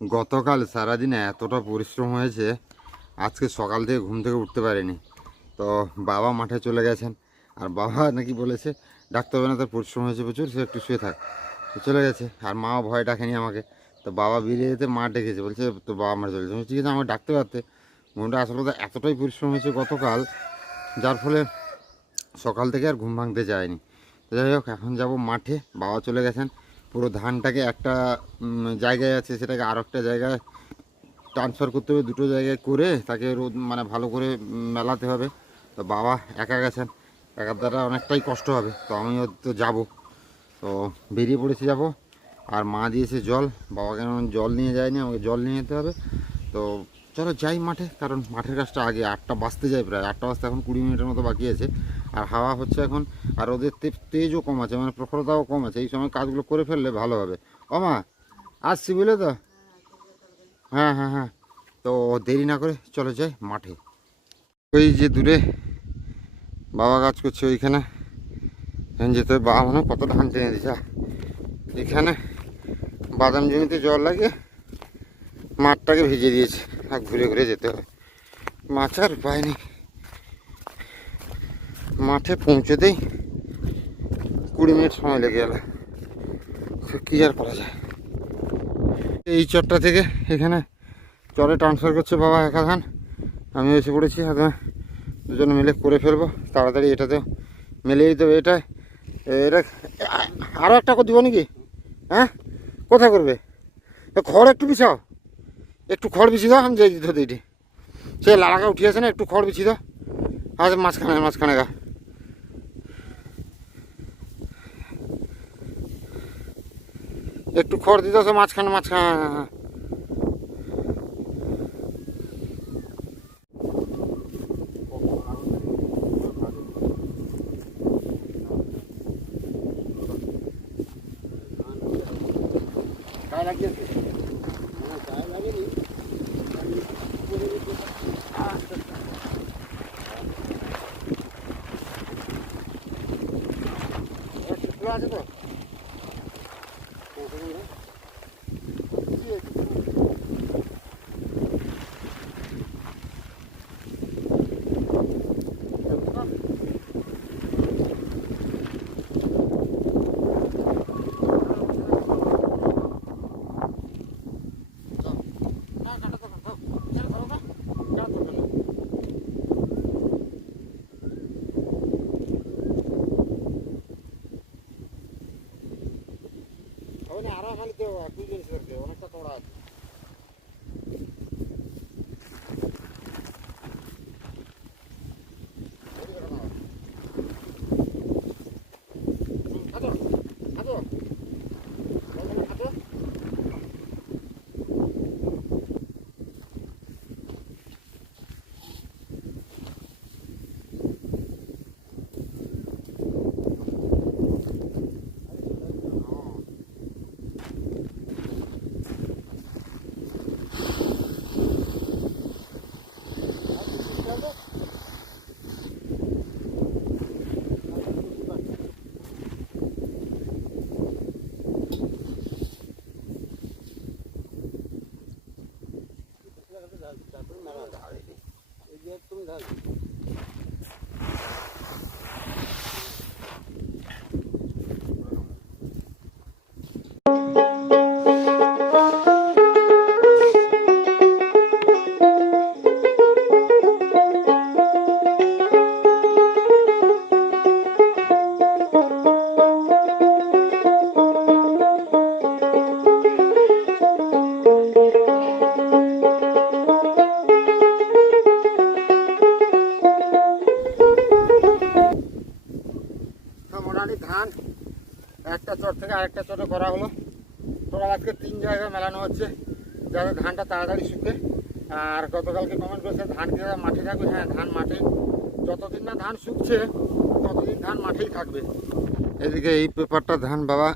গতকাল সারাদিনে এতটা পরিশ্রম হয়েছে, আজকে সকাল থেকে ঘুম থেকে উঠতে পারিনি। তো বাবা মাঠে চলে গেছেন, আর বাবা নাকি বলেছে, ডাক্তার না তার পরিশ্রম হয়েছে প্রচুর, সে একটু শুয়ে থাক। তো চলে গেছে, আর মাও ভয় ডাকেনি আমাকে। তো বাবা বেরিয়ে যেতে মা ডেকেছে, বলছে তো বাবা মারা চলে গেছে। ঠিক আছে, আমাকে ডাকতে পারতে। ঘুমটা আসলে কথা এতটাই পরিশ্রম হয়েছে গতকাল, যার ফলে সকাল থেকে আর ঘুম ভাঙতে যায়নি। তো যাই হোক, এখন যাব মাঠে, বাবা চলে গেছেন। পুরো ধানটাকে একটা জায়গায় আছে, সেটাকে আর একটা জায়গায় ট্রান্সফার করতে হবে, দুটো জায়গায় করে তাকে রোদ মানে ভালো করে মেলাতে হবে। তো বাবা একা গেছেন একার দ্বারা অনেকটাই কষ্ট হবে, তো আমিও তো যাব। তো বেরিয়ে পড়েছি যাব, আর মা দিয়েছে জল বাবাকে যেমন জল নিয়ে যায়নি, আমাকে জল নিয়ে যেতে হবে। তো চলো যাই মাঠে, কারণ মাঠের কাজটা আগে আটটা বাজতে যায় প্রায়, আটটা বাজতে এখন কুড়ি মিনিটের মতো বাকি আছে। আর হাওয়া হচ্ছে এখন, আর ওদের তেজও কম আছে মানে প্রখরতাও কম আছে, এই সময় কাজগুলো করে ফেললে ভালো হবে। ও মা, আসছি বুঝলে তো? হ্যাঁ হ্যাঁ হ্যাঁ। তো দেরি না করে চলো যাই মাঠে। ওই যে দূরে বাবা কাজ করছে ওইখানে। যেতে। বাবা মানে কত ধান টেনে দিছে। এখানে বাদাম জমিতে জল লাগে মাঠটাকে ভিজে দিয়েছে। আর ঘুরে ঘুরে যেতে হবে। মাছ আর উপায় নেই। মাঠে পৌঁছতেই কুড়ি মিনিট সময় লেগে গেল। কী আর করা যায়? এই চরটা থেকে এখানে চরে ট্রান্সফার করছে বাবা একা ধান। আমি এসে পড়েছি আর দুজনে মিলে করে ফেলব। তাড়াতাড়ি এটাতে মেলেই দেবে এটা। এটা আরও একটা করে দিব নাকি? হ্যাঁ? কোথায় করবে? খড় একটু বিছাও একটু খড় বিছিয়ে দাও, আমি যাই দিতে হতে এটি। সে লাড়াকা উঠে আছে না, একটু খড় বিছিয়ে দাও। আচ্ছা মাঝখানে মাঝখানে গা। একটু খড় দিতেসে মাঝখানে মাঝখানে চর থেকে করা হলো। টোটাল আজকে তিন জায়গায় মেলানো হচ্ছে। যাতে ধানটা তাড়াতাড়ি শুকে। আর গতকালকে কমেন্ট করেছে ধান কি দাদা মাঠে থাকবে? হ্যাঁ ধান মাঠে। যতদিন না ধান শুকছে, ততদিন ধান মাঠেই থাকবে। এদিকে এই পেপারটা ধান বাবা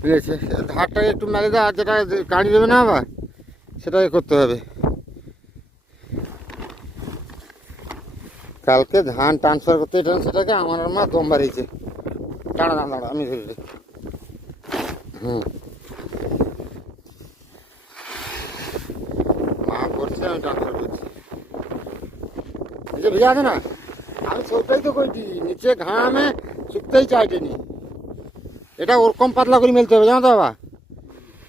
তুলেছে ধারটাকে একটু মেলে দেওয়া যেটা গাড়ি দেবে না আবার, সেটাই করতে হবে। কালকে ধান ট্রান্সফার করতে সেটাকে আমার মা দম বাড়িয়েছে। দাঁড়া দাঁড়া আমি ধরে হুম নিচে আমি ট্রান্সফার করছি নিচে ভিজা আছে না আমি সবটাই তো কইছি নিচে ঘামে শুকতেই চাইটেনি এটা ওরকম পাতলা করে মেলতে হবে জানো তো বাবা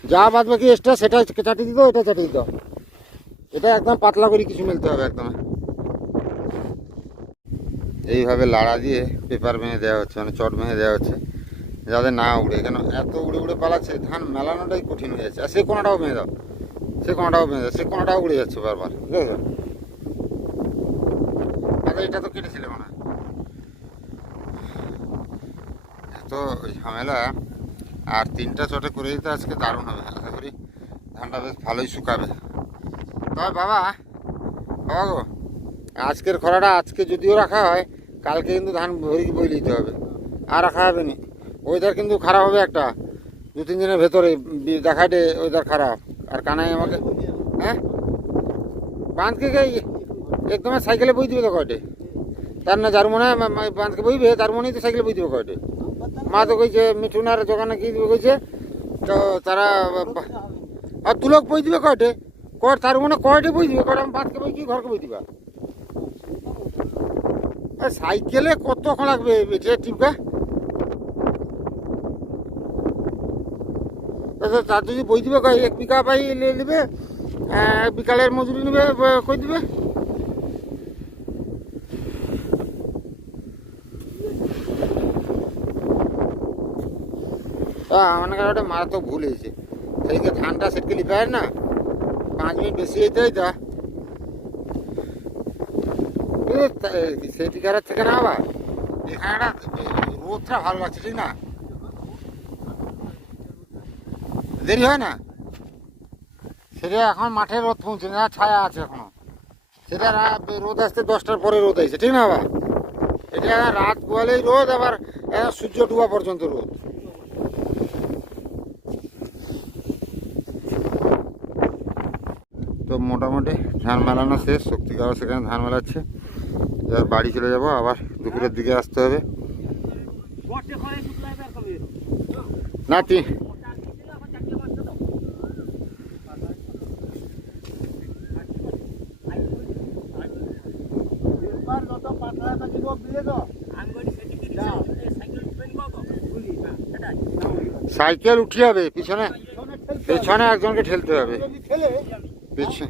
যা বাদ বাকি এক্সট্রা সেটা চাটি দিত এটা চাটি দিত এটা একদম পাতলা করে কিছু মেলতে হবে একদম এইভাবে লাড়া দিয়ে পেপার ভেঙে দেওয়া হচ্ছে মানে চট ভেঙে দেওয়া হচ্ছে। যাতে না উড়ে, কেন এত উড়ে উড়ে পালাচ্ছে, ধান মেলানোটাই কঠিন হয়ে যাচ্ছে। আর সে কোনোটাও ভেঙে দাও, সে কোনোটাও বেঁধে দাও, সে কোনোটাও উড়ে যাচ্ছে বারবার, বুঝেছ? আচ্ছা এটা তো কেটেছিলে মনে হয়। এত ঝামেলা, আর তিনটা চটে করে দিতে আজকে দারুণ হবে, আশা করি ধানটা বেশ ভালোই শুকাবে। তবে বাবা বাবা গো, আজকের খরাটা আজকে যদিও রাখা হয়, কালকে কিন্তু ধান ভরি বই নিতে হবে, আর রাখা হবে না। ওয়েদার কিন্তু খারাপ হবে একটা। দু, তিন দিনের ভেতরে দেখাটে ওয়েদার খারাপ। আর কানাই আমাকে হ্যাঁ? বাঁধকে একদম সাইকেলে বই দিবে তো কয়টে? তার না যার মনে হয় বাঁধকে বইবে তার মনেই তো সাইকেলে বই দিবে কয়টে? মা তো কইছে মিঠুনার দোকানে কি দিবে কইছে? তো তারা আর তুলক বই দিবে কয়টে? কয় তার মনে কয়টে বই দিবে? কয়টা, বাঁধকে বই কি ঘরকে বই দিবা? আর সাইকেলে কতক্ষণ লাগবে? যে টিপকা? আচ্ছা তার যদি বই দিবে এক বিঘা পাই নিয়ে নেবে বিকালের মজুরি নেবে কই দিবে? আমার কাছে ওটা মারাত্মক ভুল হয়েছে। সেইকে ধানটা সেটকে লিপে না, পাঁচ মিনিট বেশি যেতে হয় তা। সেটিকারের থেকে না আবার? এখানে রোদটা ভালো লাগছে, ঠিক না? দেরি হয় না? সেটা এখন মাঠে রোদ পৌঁছে না, ছায়া আছে এখনও। সেটা রোদ আসতে দশটার পরে রোদ আইছে, ঠিক না আবার এটা রাত গোয়ালেই রোদ, আবার সূর্য ডুবা পর্যন্ত রোদ। তো মোটামুটি ধান মেলানো শেষ, শক্তি শক্তিগড় সেখানে ধান মেলাচ্ছে। এবার বাড়ি চলে যাব, আবার দুপুরের দিকে আসতে হবে। না তি সাইকেল উঠে যাবে পিছনে। পেছনে একজনকে ঠেলতে হবে। পিছনে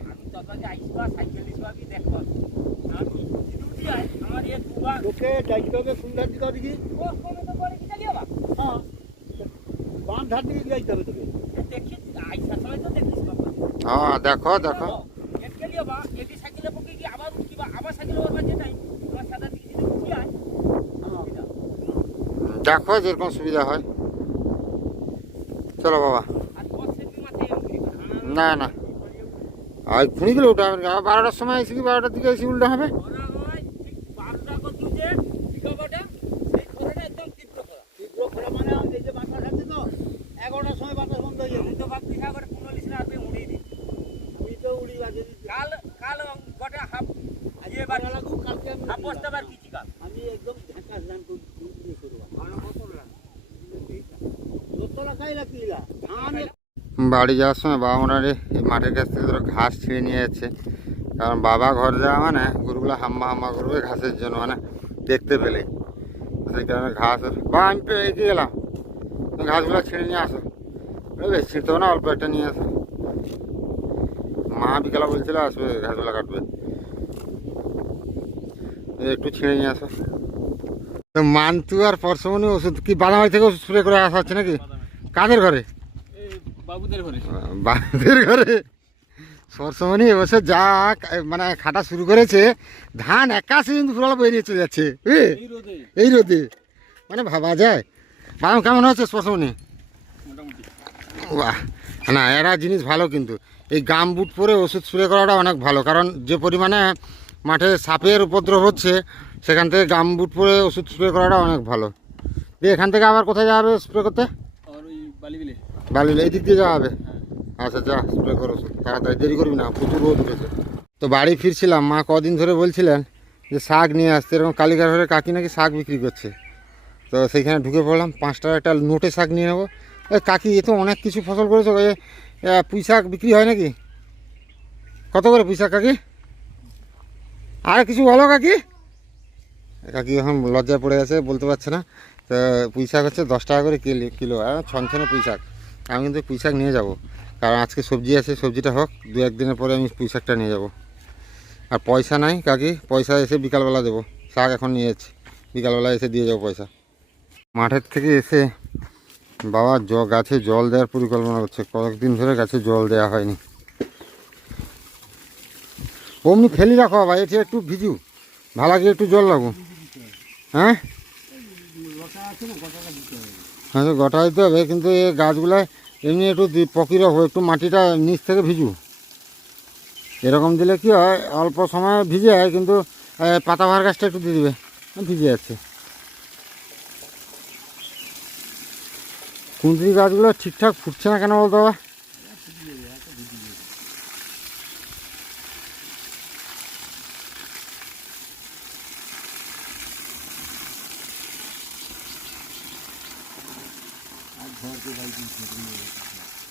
হ্যাঁ। হ্যাঁ দেখো দেখো। দেখো যেরকম সুবিধা হয়। চলো বাবা। না না। আর খুঁড়ি গেলে ওটা হবে। বারোটার সময় এসে কি বারোটার দিকে এসে উল্টা হবে তীব্র খরা মানে এই যে বাতাস আছে তো এগারোটার সময় বাতাস বন্ধ হয়ে যাবে আমি তো উড়ি বাজে দিচ্ছি। ভালো লাগুক, কালকে আমি আমি একদম ঝাঁকাস ধান করে দিয়ে করব দোতলা খাই রাখিলা ধান বাড়ি যাওয়ার সময় বাবা মোটামুটি মাঠের কাছ থেকে ধরো ঘাস ছিঁড়ে নিয়ে যাচ্ছে। কারণ বাবা ঘর যাওয়া মানে গরুগুলো হাম্মা হাম্মা করবে ঘাসের জন্য মানে দেখতে পেলে সেই কারণে ঘাস বা আমি তো এগিয়ে গেলাম ঘাসগুলো ছিঁড়ে নিয়ে আসো। ছিঁড়তে হবে না, অল্প একটা নিয়ে আসো। মা বিকালে বলছিল, আসবে, ঘাসগুলো কাটবে। একটু ছিঁড়ে নিয়ে আসো। মান্তু আর পরশমণি ওষুধ কি বাদামারি থেকে ওষুধ স্প্রে করে আসা হচ্ছে নাকি? কাদের ঘরে? বাবুদের ঘরে। সরসমণি এবছর যা মানে খাটা শুরু করেছে ধান একা সিজন ফুরাল বেরিয়ে চলে যাচ্ছে এই রোদে। মানে ভাবা যায়। বাদাম কেমন হচ্ছে মোটামুটি। বাহ। না এরা জিনিস ভালো কিন্তু। এই গাম বুট পরে ওষুধ স্প্রে করাটা অনেক ভালো কারণ যে পরিমাণে মাঠে সাপের উপদ্রব হচ্ছে সেখান থেকে গাম বুট পরে ওষুধ স্প্রে করাটা অনেক ভালো। দিয়ে এখান থেকে আবার কোথায় যাবে স্প্রে করতে? আর ওই বালি এই দিক দিয়ে যাওয়া হবে আচ্ছা যা স্প্রে করো তাড়াতাড়ি দেরি করবি না, প্রচুর রোদ উঠেছে। তো বাড়ি ফিরছিলাম, মা কদিন ধরে বলছিলেন যে শাক নিয়ে আসতে, এরকম কালীঘাট ঘরে কাকি নাকি শাক বিক্রি করছে। তো সেইখানে ঢুকে পড়লাম পাঁচ টাকা একটা নোটে শাক নিয়ে নেব। কাকি, এ তো অনেক কিছু ফসল করেছ, এ পুঁই শাক বিক্রি হয় নাকি? কত করে পুঁই শাক, কাকি? আর কিছু বলো, কাকি? কাকি এখন লজ্জায় পড়ে গেছে, বলতে পারছে না। তো পুঁইশাক হচ্ছে দশ টাকা করে কিলো কিলো ছনছনে পুঁইশাক আমি কিন্তু পুঁই শাক নিয়ে যাব। কারণ আজকে সবজি আছে, সবজিটা হোক, দু একদিনের পরে আমি পুঁই শাকটা নিয়ে যাব। আর পয়সা নাই কাকি, পয়সা এসে বিকালবেলা দেবো। শাক এখন নিয়ে যাচ্ছি, বিকালবেলা এসে দিয়ে যাব পয়সা। মাঠের থেকে এসে বাবা জ, গাছে জল দেওয়ার পরিকল্পনা করছে। কয়েকদিন ধরে গাছে জল দেওয়া হয়নি। অমনি ফেলি রাখো বাবা, এটি একটু ভিজু। ভালো একটু জল লাগু হ্যাঁ? গোটা দিতে হবে, কিন্তু এই গাছগুলো এমনি একটু পকির পকি রাখো একটু মাটিটা নিচ থেকে ভিজু এরকম দিলে কি হয়, অল্প সময় ভিজে হয় কিন্তু পাতাভার গাছটা একটু দিয়ে দেবে। ভিজে যাচ্ছে। কুঁদরি গাছগুলো ঠিকঠাক ফুটছে না কেন বলতে বাবা?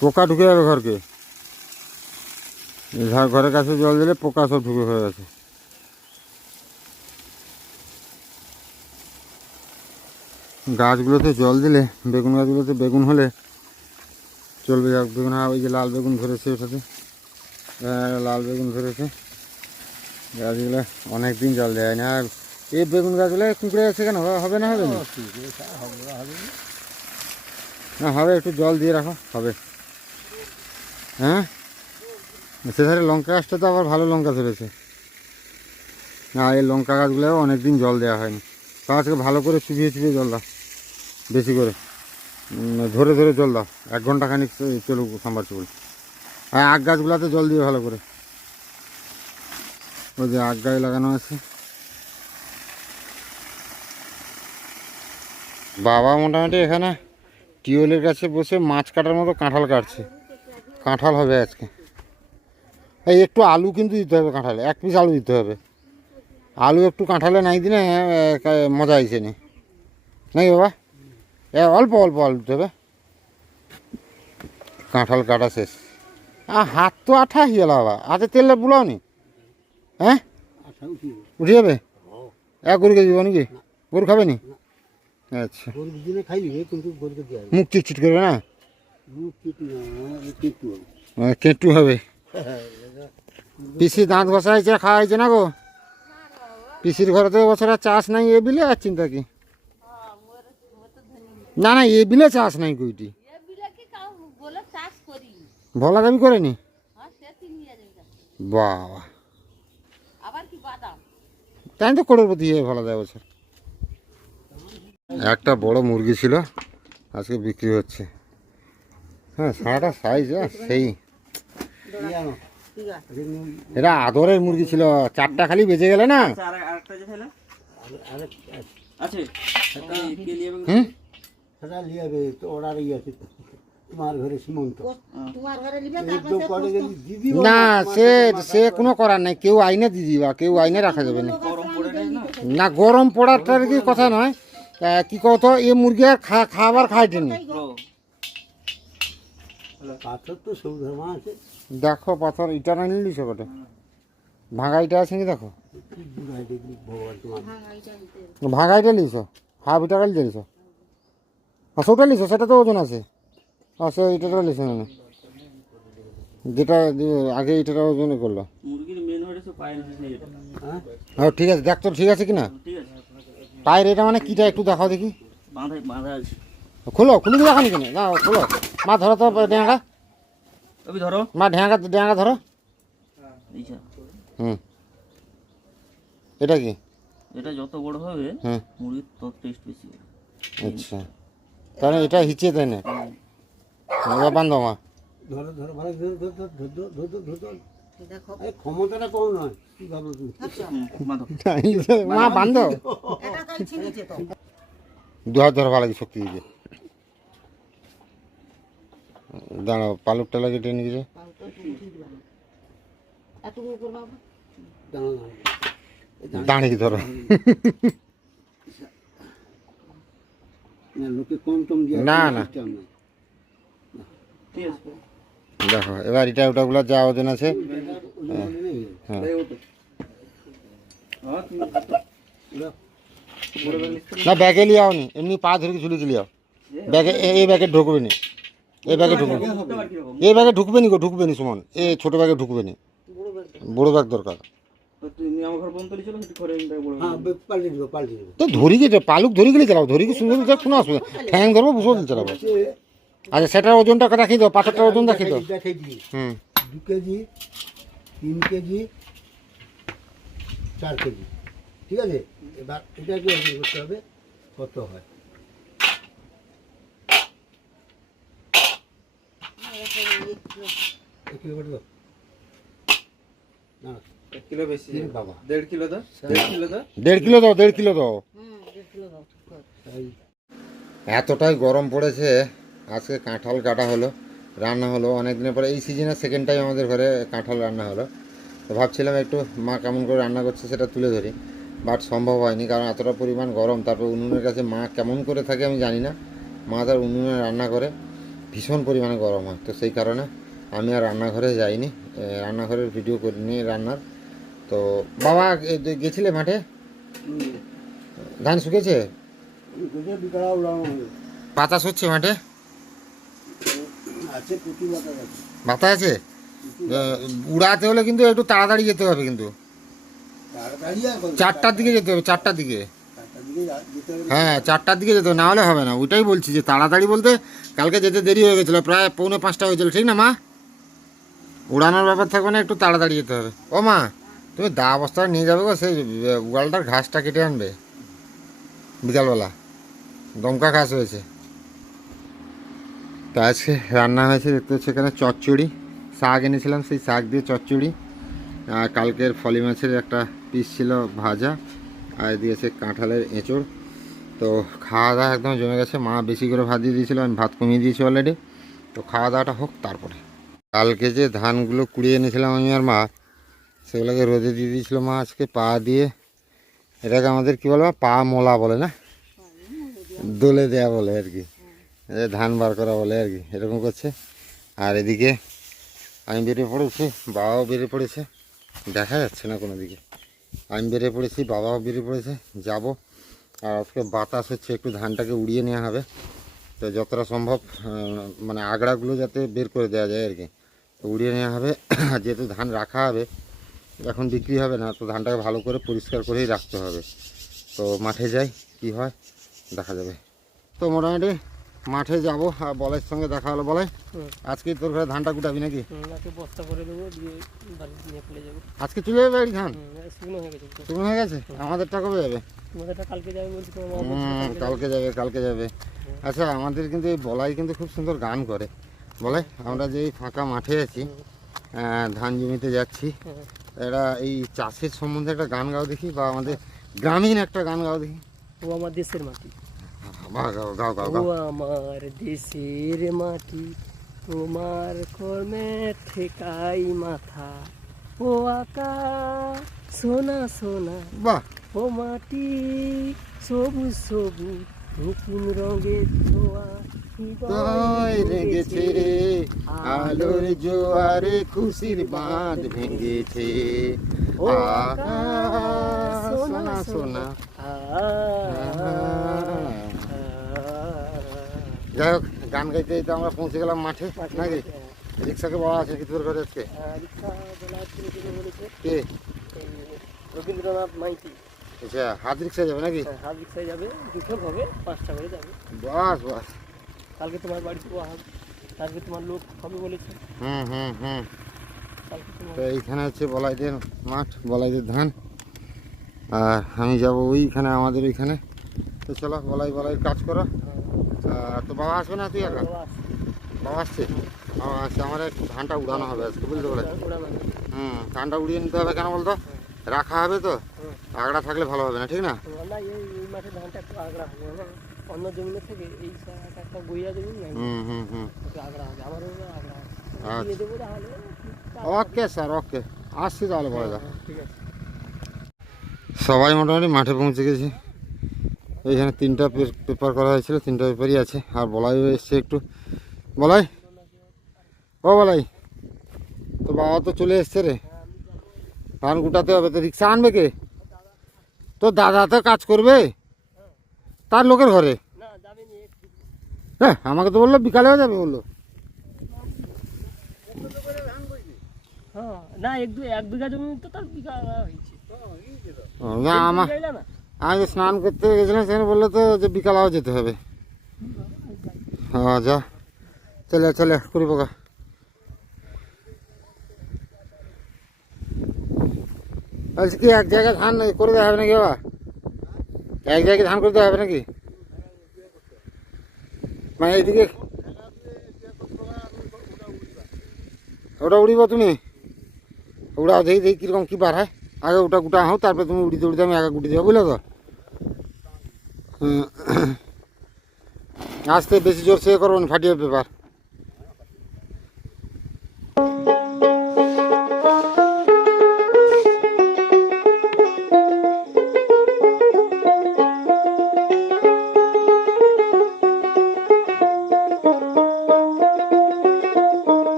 পোকা ঢুকে যাবে ঘরকে। ঘরের কাছে জল দিলে পোকা সব ঢুকে হয়ে গেছে। গাছগুলোতে জল দিলে বেগুন গাছগুলোতে বেগুন হলে চলবে। যাক বেগুন আর ওই যে লাল বেগুন ধরেছে ওটাতে। লাল বেগুন ধরেছে। গাছগুলো অনেক দিন জল দেয় না। আর এই বেগুন গাছগুলো কুঁকড়ে যাচ্ছে কেন? হবে- হবে না? হবে না না হবে একটু জল দিয়ে রাখো হবে। হ্যাঁ? সেধারে লঙ্কা গাছটা তো আবার ভালো লঙ্কা ধরেছে। না, এই লঙ্কা গাছগুলো অনেক দিন জল দেওয়া হয়নি। তা আজকে ভালো করে চুবিয়ে চুপিয়ে জল দাও, বেশি করে। ধরে ধরে জল দাও, এক ঘণ্টা খানিক চলুক সাম্বার চুল। আর আগ গাছগুলোতে জল দিয়ে ভালো করে। ওই যে আগ গাছ লাগানো আছে। বাবা মোটামুটি এখানে টিউবওয়েলের কাছে বসে মাছ কাটার মতো কাঁঠাল কাটছে। কাঁঠাল হবে আজকে। এই একটু আলু কিন্তু দিতে হবে কাঁঠালে এক পিস আলু দিতে হবে। আলু একটু কাঁঠালে নাই দিলে মজা আইছে নি। নাই বাবা? এ অল্প অল্প আলু দিতে হবে। কাঁঠাল কাটা শেষ। আ হাত তো আঠা হয়ে গেল বাবা হাতে তেলটা বুলাও নি? হ্যাঁ? উঠে যাবে? এক গরুকে দিব নাকি? গরু খাবে নি? আচ্ছা। মুখ চিটচিট করবে না? কেঁটু হবে। পিসি দাঁত ঘষাইছে খাওয়াইছে না গো? পিসির ঘরে তো এবছর চাষ নাই, এ বিলে আর চিন্তা কি? না না, এ বিলে চাষ নাই কইটি। ভোলা দাবি করেনি? বাবা। তাই তো করোড়পতি হয়ে ভালো দেয় বছর একটা বড় মুরগি ছিল, আজকে বিক্রি হচ্ছে। হ্যাঁ সারাটা সাইজ সেই। এটা আদরের মুরগি ছিল চারটা খালি বেঁচে গেলে না? এই ওরার ইয়ে আছে। তোমার ঘরে সীমন্ত। তোমার ঘরে নিবে একদম করে যদি দিদি না সে সে কোনো করার নাই কেউ আইনে দিয়ে দিবা কেউ আইনে রাখা যাবে না। গরম পড়ে না? না? গরম পড়াটার কি কথা নয়। কি কত এ মুরগি আর খাবার খাইটেনি পাথর তো সব ধর্ম আছে। দেখো পাথর ইটা না নিলিস কটে ভাঙা ইটা আছে কি দেখো? ভাঙা ইটা লিস হাফ ইটা কালি লিস হ্যাঁ সেটা লিস সেটা তো ওজন আছে। হ্যাঁ সে ইটাটা লিস না যেটা আগে ইটাটা ওজন করল। মেন হ্যাঁ ঠিক আছে দেখ তো ঠিক আছে কি না? ঠিক পায়ের এটা মানে কিটা একটু দেখাও দেখি। খোলো খুলে দেখানি কেন? না খোলো। মা ধরো তো ডেঙ্গা তবে ধরো। মা ঢেঙ্গা ডেঙ্গা ধরো। হুম। এটা কি? এটা যত বড় হবে মুরগির তত টেস্ট বেশি হবে। আচ্ছা। তাহলে এটা হিচিয়ে দেয় না? বান্ধব মা। ধরো ধরো ভালো ধরো ধরো ধরো ধরো ধরো ধরো ধরো। ক্ষমতাটা কম নয়। কি ভাবো তুমি? মা বান্ধ দু হাত ধরা ভালো শক্তি দিতে দাঁড়াও পালকটা লাগে টেনে গেছে দাঁড়িয়ে ধরো। না না, দেখো এবার এটা ওটাগুলো যা ওজন আছে না ব্যাগে লিয়ে আও নি এমনি পা ধরে ঝুলে ঝুলে ব্যাগে এই ব্যাগে ঢুকবে নি। এই ব্যাগে ঢুকবে। এই ব্যাগে ঢুকবে নি গো ঢুকবে নি সুমন। এ ছোট ব্যাগে ঢুকবে নি বড় ব্যাগ দরকার। তো হ্যাঁ ধরি গেছে পালুক ধরি গেলে চালাও ধরি সুন্দর কোনো অসুবিধা ঠ্যাং ধরবো বুঝো চালাবো। আচ্ছা সেটার ওজনটা রাখি দাও পাথরটার ওজন রাখি দাও। হুম। দু কেজি তিন কেজি চার কেজি। ঠিক আছে? এবার ওজন করতে হবে কত হয় এক কিলো করে দাও না এক কিলো বেশি এ বাবা দেড় কিলো দাও। দেড় কিলো দাও। দেড় কিলো দাও দেড় কিলো দাও। এই। এতটাই গরম পড়েছে আজকে কাঁঠাল কাটা হলো রান্না হলো। অনেক দিনের পরে এই সিজনের সেকেন্ড টাইম আমাদের ঘরে কাঁঠাল রান্না হলো। তো ভাবছিলাম একটু মা কেমন করে রান্না করছে সেটা তুলে ধরি বাট সম্ভব হয়নি কারণ এতটা পরিমাণ গরম। তারপর উনুনের কাছে মা কেমন করে থাকে আমি জানি না। মা তার উনুনে রান্না করে। ভীষণ পরিমাণে গরম হয়। তো সেই কারণে আমি আর রান্নাঘরে যাইনি। রান্নাঘরের ভিডিও করিনি রান্নার। তো বাবা গেছিলে মাঠে? ধান শুকেছে? বাতাস হচ্ছে মাঠে? বাতাস আছে? উড়াতে হলে কিন্তু একটু তাড়াতাড়ি যেতে হবে কিন্তু। চারটার দিকে যেতে হবে চারটার দিকে। হ্যাঁ চারটার দিকে যেতে না হলে হবে না। ওইটাই বলছি যে তাড়াতাড়ি বলতে কালকে যেতে দেরি হয়ে গেছিল প্রায় পৌনে পাঁচটা হয়েছিল ঠিক না মা? উড়ানোর ব্যাপার থাকবে না একটু তাড়াতাড়ি যেতে হবে। ও মা তুমি দা অবস্থায় নিয়ে যাবে গো সেই আহ, উগালটার ঘাসটা কেটে আনবে। বিকালবেলা। দমকা ঘাস হয়েছে। তো আজকে রান্না হয়েছে দেখতে হচ্ছে এখানে চচ্চড়ি। শাক এনেছিলাম সেই শাক দিয়ে চচ্চড়ি। আর কালকের ফলি মাছের একটা পিস ছিল ভাজা। আর দিয়েছে কাঁঠালের এঁচড়। তো খাওয়া দাওয়া একদম জমে গেছে। মা বেশি করে ভাত দিয়ে দিয়েছিল, আমি ভাত কমিয়ে দিয়েছি অলরেডি তো খাওয়া দাওয়াটা হোক, তারপরে। কালকে যে ধানগুলো কুড়িয়ে এনেছিলাম আমি আর মা, সেগুলোকে রোদে দিয়ে দিয়েছিল মা আজকে, পা দিয়ে। এটাকে আমাদের কী বলে মা? পা মোলা বলে না? দোলে দেয়া বলে আর কি। ধান বার করা বলে আর কি। এরকম করছে। আর এদিকে আমি বেরিয়ে পড়েছি, বাবাও বেরিয়ে পড়েছে। দেখা যাচ্ছে না কোনো দিকে। আমি বেরিয়ে পড়েছি, বাবাও বেরিয়ে পড়েছে, যাব। আর আজকে বাতাস হচ্ছে, একটু ধানটাকে উড়িয়ে নেওয়া হবে। তো যতটা সম্ভব মানে আগড়াগুলো যাতে বের করে দেওয়া যায় আর কি। তো উড়িয়ে নেওয়া হবে যেহেতু ধান রাখা হবে, এখন বিক্রি হবে না, তো ধানটাকে ভালো করে পরিষ্কার করেই রাখতে হবে। তো মাঠে যাই, কি হয়, দেখা যাবে। তো মোটামুটি মাঠে যাব আর বলের সঙ্গে দেখা হলো বলে। আজকে তোর ঘরে ধানটা কুটাবি নাকি? বস্তা করে দেবো দিয়ে বাড়িতে নিয়ে ফেলে যাব। আজকে চলে যাবে বাড়ি ধান? শুকনো হয়ে গেছে তো। শুকনো হয়ে গেছে? আমাদেরটা কবে যাবে? কালকে যাবে বলছি কালকে যাবে। কালকে যাবে। আচ্ছা আমাদের কিন্তু এই বলাই কিন্তু খুব সুন্দর গান করে। বলে আমরা যে ফাঁকা মাঠে আছি ধান জমিতে যাচ্ছি হ্যাঁ। এটা এই চাষের সম্বন্ধে একটা গান গাও দেখি বা আমাদের গ্রামীণ একটা গান গাও দেখি। ও আমার দেশের মাটি। ও আমার দেশের মাটি তোমার কর্মে ঠেকাই মাথা। ও আকা সোনা সোনা। বাহ। ও মাটি সবুজ সবুজ নতুন রঙের ছোঁয়া তোয় রেগেছে রে আলোর জোয়ারে খুশির বাঁধ ভেঙেছে। সোনা সোনা যাই হোক গান গাইতে গাইতে আমরা পৌঁছে গেলাম মাঠে নাকি? রিক্সাকে বলা আছে কি তোর ঘরে আজকে কে? রবীন্দ্রনাথ মাইতি। আচ্ছা হাত রিক্সা যাবে নাকি? হ্যাঁ, হাত রিক্সায় যাবে দুটো হবে পাঁচটা করে যাবে। বাস বাস। কালকে তোমার বাড়িতে হবে কালকে তোমার লোক হবে বলেছে। হুম হুম হুম। তো এইখানে হচ্ছে বলাইদের মাঠ বলাইদের ধান। আর আমি যাব ওইখানে আমাদের ওইখানে। তো চলো বলাই বলাই কাজ করো। তো বাবা আসবে না তুই একা? বাবা আসছে, বাবা আসছে আমার একটু ধানটা উড়ানো হবে আজকে বুঝতে মানে হুম ধানটা উড়িয়ে নিতে হবে কেন বলতো? রাখা হবে তো। আগড়া থাকলে ভালো হবে না ঠিক না? অন্য জমিনের থেকে এই একটা গইয়া জমি হুম হুম হুম। আগড়া হবে আমারও আগড়া হবে আচ্ছা। Okay sir okay. আসছি তাহলে বলে ঠিক সবাই মোটামুটি মাঠে পৌঁছে গেছি। এইখানে তিনটা পেপার করা হয়েছিল তিনটা পেপারই আছে। আর বলাই এসছে একটু। বলাই? ও বলাই। তো বাবা তো চলে এসছে রে। ধান গুটাতে হবে তো রিক্সা আনবে কে? তো দাদা তো কাজ করবে? তার লোকের ঘরে? হ্যাঁ আমাকে তো বলল বিকালেও যাবে বলল। হ্যাঁ না এক বিঘা জমি তো তার বিঘা হয়েছে। না আমার বুঝলে না আমি যে স্নান করতে গেছিলাম, সেখানে বলল তো যে বিকালেও যেতে হবে। হ্যাঁ যা। চলে চলে করি পোকা। বলছি কি, এক জায়গায় ধান করে দেওয়া হবে নাকি বাবা? এক জায়গায় ধান করে দেওয়া হবে নাকি? মানে এইদিকে ওটা উড়িব তুমি? উড়াও দেখি দেখি কীরকম কী বার হয়। আগে ওটা গুটা হোক, তারপরে তুমি উড়িতে উড়িতে আমি আগে গুটি দেবো, বুঝলো তো? হুম। আসতে বেশি জোর সে করব না ফাটিয়ে পেপার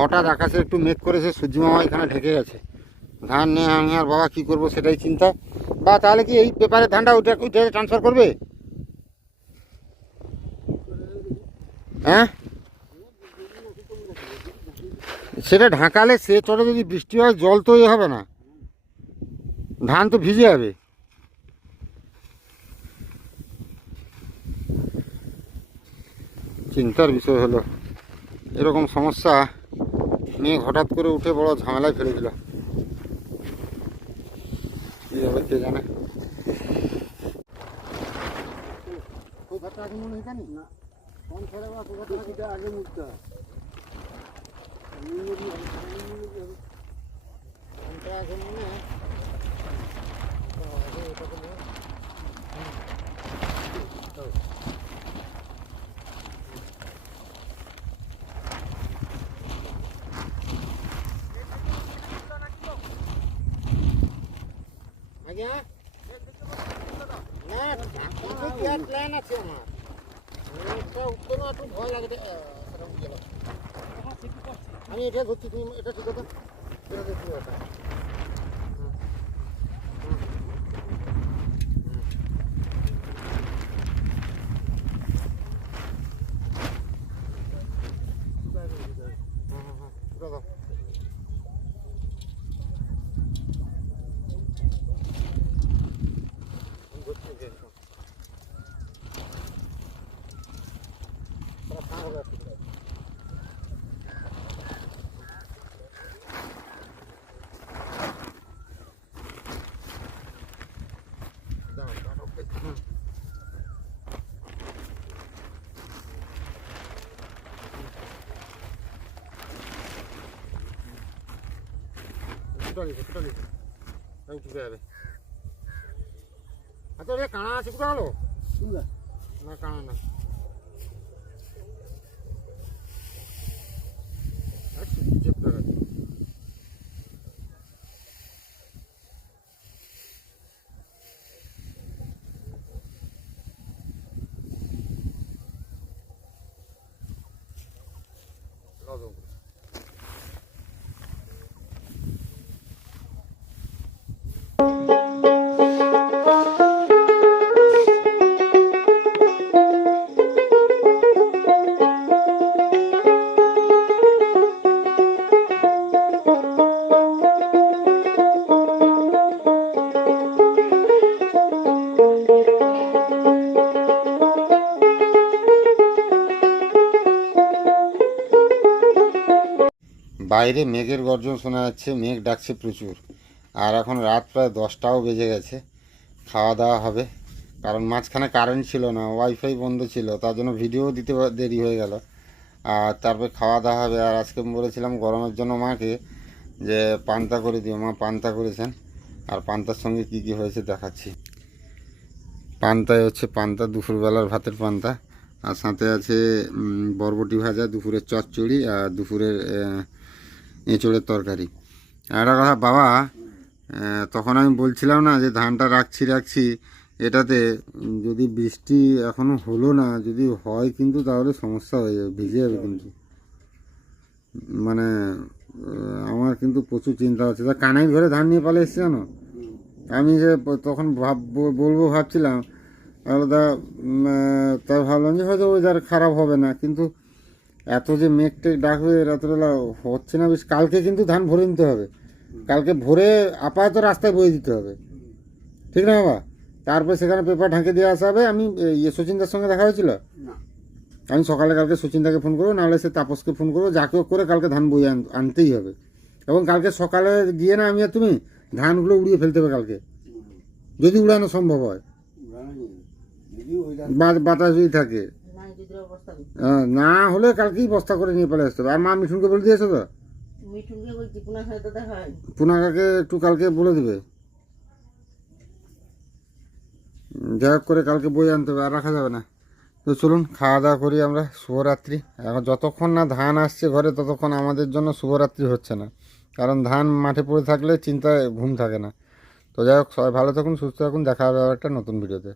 হঠাৎ আকাশে একটু মেঘ করেছে, সূর্য মামা এখানে ঢেকে গেছে। ধান নিয়ে আমি আর বাবা কি করব সেটাই চিন্তা। বা তাহলে কি এই পেপারে ধানটা ওইটা ওইটা ট্রান্সফার করবে? হ্যাঁ? সেটা ঢাকালে, সে চলে যদি বৃষ্টি হয়, জল তো এ হবে না। ধান তো ভিজে যাবে। চিন্তার বিষয় হলো, এরকম সমস্যা মেঘ হঠাৎ করে উঠে বড় ঝামেলায় ফেলে দিল। কি হবে কে জানে? আগে মুখটা আজ্ঞা না ঢাকা দেওয়ার প্ল্যান আছে আমার এটা উত্তরও একটু ভয় লাগে রে, আহ, সেটা উঠে গেল। আমি এটা তুমি এটা ঠিক আছে এটা দেখছি ওটা হুম। হুম। হুম। হুম, হুম, হুম, পুরো দাও। আমি ধরছি যে একদম। তারা ফাঁক হবে একটু করে। দাও, দাও, ওকে। হুম। ফুটা নিছে ফুটা নিছে আমি চুকে যাবে আচ্ছা রে কানা আছে কোথাও হলো বাইরে মেঘের গর্জন শোনা যাচ্ছে, মেঘ ডাকছে প্রচুর। আর এখন রাত প্রায় দশটাও বেজে গেছে, খাওয়া দাওয়া হবে। কারণ মাঝখানে কারেন্ট ছিল না ওয়াইফাই বন্ধ ছিল, তার জন্য ভিডিও দিতে দেরি হয়ে গেল। আর তারপরে খাওয়া দাওয়া হবে, আর আজকে বলেছিলাম গরমের জন্য মাকে যে পান্তা করে দিও, মা পান্তা করেছেন। আর পান্তার সঙ্গে কি কি হয়েছে দেখাচ্ছি। পান্তায় হচ্ছে পান্তা, দুপুরবেলার ভাতের পান্তা, আর সাথে আছে বরবটি ভাজা, দুপুরের চচ্চড়ি, আর দুপুরের এঁচড়ের তরকারি। একটা কথা, বাবা তখন আমি বলছিলাম না যে ধানটা রাখছি রাখছি, এটাতে যদি বৃষ্টি এখনও হলো না, যদি হয় কিন্তু তাহলে সমস্যা হয়ে যাবে, ভিজে যাবে কিন্তু। মানে আমার কিন্তু প্রচুর চিন্তা হচ্ছে তা কানাই ঘরে ধান নিয়ে পালে এসছে জানো? আমি যে তখন ভাব, বলব ভাবছিলাম, তাহলে তা ভাবলাম যে হয়তো ওয়েদার খারাপ হবে না, কিন্তু এত যে মেঘ টেঘ ডাকবে রাত্রেবেলা হচ্ছে না বেশ কালকে কিন্তু ধান ভরে নিতে হবে। কালকে ভরে আপাতত রাস্তায় বয়ে দিতে হবে। ঠিক না বাবা? তারপরে সেখানে পেপার ঢাকে দিয়ে আসা হবে। আমি ইয়ে সচিনদার সঙ্গে দেখা হয়েছিল? আমি সকালে কালকে সচিনদাকে ফোন করব নাহলে সে তাপসকে ফোন করব যাকে করে কালকে ধান বই আন- আনতেই হবে। এবং কালকে সকালে গিয়ে না আমি আর তুমি ধানগুলো উড়িয়ে ফেলতে হবে কালকে। যদি উড়ানো সম্ভব হয়। বাতাস যদি থাকে। হ্যাঁ, না হলে কালকেই বস্তা করে নিয়ে পালে আসতে হবে। আর মা মিঠুনকে বলে দিয়েছ তো? মিঠুনকে সাথে দেখা হয় একটু কালকে বলে দেবে। যাই হোক করে কালকে বই আনতে হবে আর রাখা যাবে না। তো চলুন খাওয়া দাওয়া করি আমরা। শুভরাত্রি। এখন যতক্ষণ না ধান আসছে ঘরে ততক্ষণ আমাদের জন্য শুভরাত্রি হচ্ছে না। কারণ ধান মাঠে পড়ে থাকলে চিন্তায় ঘুম থাকে না। তো যাই হোক সবাই ভালো থাকুন সুস্থ থাকুন। দেখা হবে আবার একটা নতুন ভিডিওতে।